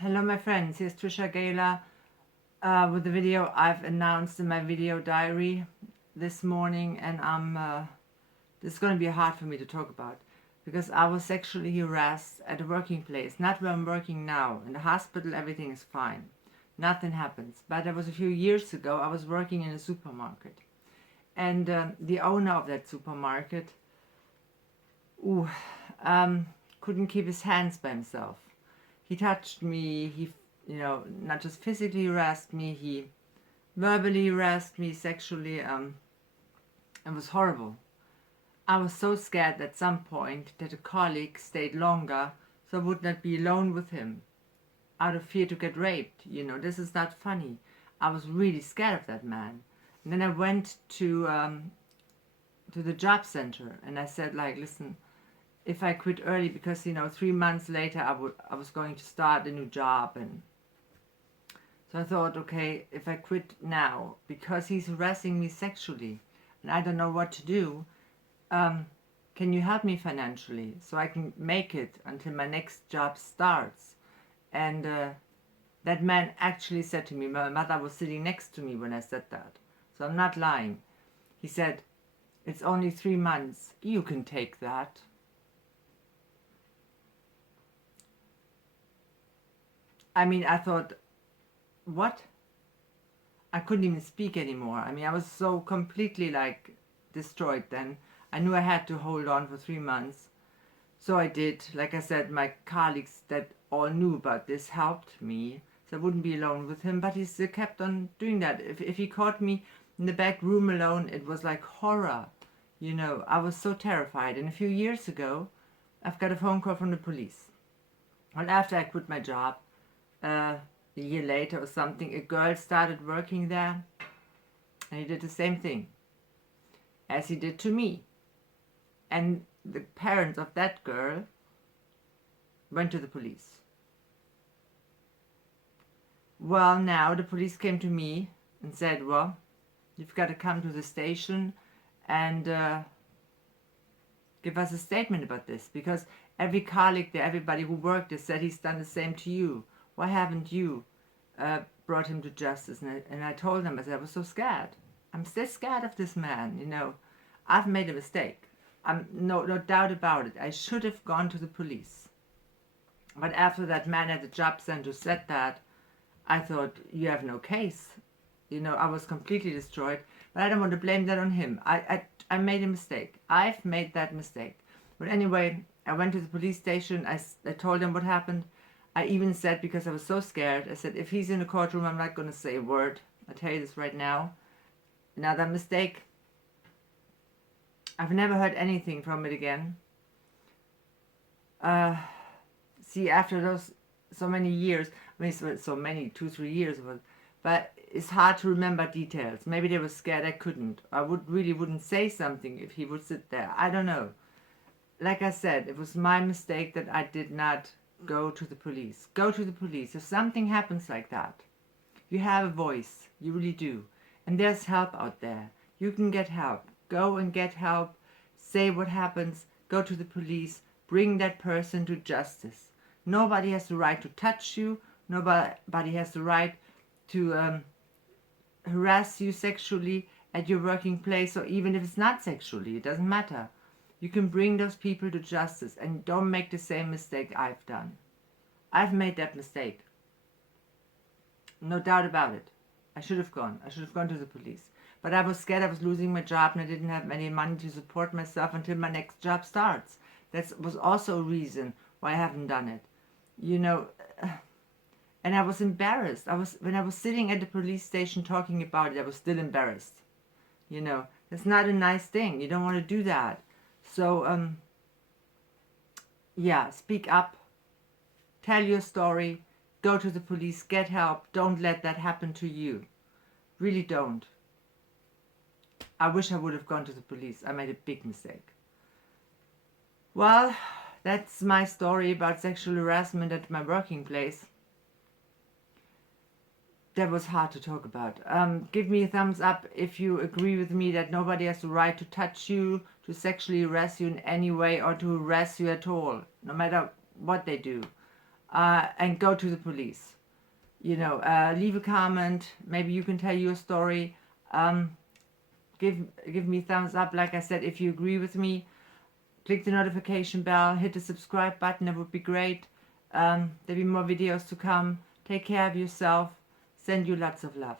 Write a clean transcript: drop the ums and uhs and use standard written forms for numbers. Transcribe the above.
Hello my friends, here's Trisha Galore with the video I've announced in my video diary this morning, and this is going to be hard for me to talk about because I was sexually harassed at a working place, not where I'm working now. In the hospital everything is fine, nothing happens, but it was a few years ago. I was working in a supermarket, and the owner of that supermarket ooh, couldn't keep his hands by himself. He touched me, he, not just physically harassed me, he verbally harassed me sexually. It was horrible. I was so scared at some point that a colleague stayed longer so I would not be alone with him out of fear to get raped. This is not funny. I was really scared of that man. And then I went to the job center and I said, like, listen, if I quit early, because 3 months later I was going to start a new job, and so I thought, okay, if I quit now because he's harassing me sexually and I don't know what to do, can you help me financially so I can make it until my next job starts? And that man actually said to me, my mother was sitting next to me when I said that, so I'm not lying. He said, it's only 3 months, you can take that. I mean, I thought, what? I couldn't even speak anymore. I mean, I was so completely like destroyed then. I knew I had to hold on for 3 months. So I did. Like I said, my colleagues that all knew about this helped me, so I wouldn't be alone with him. But he still kept on doing that. If he caught me in the back room alone, it was like horror. I was so terrified. And a few years ago, I've got a phone call from the police. Well, after I quit my job, a year later or something, a girl started working there, and he did the same thing as he did to me. And the parents of that girl went to the police. Well, now the police came to me and said, well, you've got to come to the station and give us a statement about this, because every colleague there, everybody who worked there said he's done the same to you. Why haven't you brought him to justice? And I told them, I said, I was so scared. I'm still scared of this man, I've made a mistake. No doubt about it. I should have gone to the police. But after that man at the job center said that, I thought, you have no case. I was completely destroyed. But I don't want to blame that on him. I made a mistake. I've made that mistake. But anyway, I went to the police station. I told them what happened. I even said, because I was so scared, I said, if he's in the courtroom, I'm not going to say a word. I'll tell you this right now. Another mistake. I've never heard anything from it again. See, after those so many years, I mean, so many, 2-3 years, but it's hard to remember details. Maybe they were scared I couldn't. I wouldn't say something if he would sit there. I don't know. Like I said, it was my mistake that I did not go to the police. Go to the police. If something happens like that, you have a voice. You really do. And there's help out there. You can get help. Go and get help. Say what happens. Go to the police. Bring that person to justice. Nobody has the right to touch you. Nobody has the right to harass you sexually at your working place, or even if it's not sexually. It doesn't matter. You can bring those people to justice, and don't make the same mistake I've done. I've made that mistake. No doubt about it. I should have gone. I should have gone to the police. But I was scared I was losing my job and I didn't have any money to support myself until my next job starts. That was also a reason why I haven't done it. And I was embarrassed. When I was sitting at the police station talking about it, I was still embarrassed. That's not a nice thing. You don't want to do that. So, yeah, speak up, tell your story, go to the police, get help. Don't let that happen to you. Really don't. I wish I would have gone to the police. I made a big mistake. Well, that's my story about sexual harassment at my working place. That was hard to talk about. Give me a thumbs up if you agree with me that nobody has the right to touch you, to sexually harass you in any way, or to harass you at all, no matter what they do. and go to the police. You know, leave a comment. Maybe you can tell your story. Give me thumbs up. Like I said, if you agree with me, click the notification bell, hit the subscribe button. That would be great. There'll be more videos to come. Take care of yourself. Send you lots of love.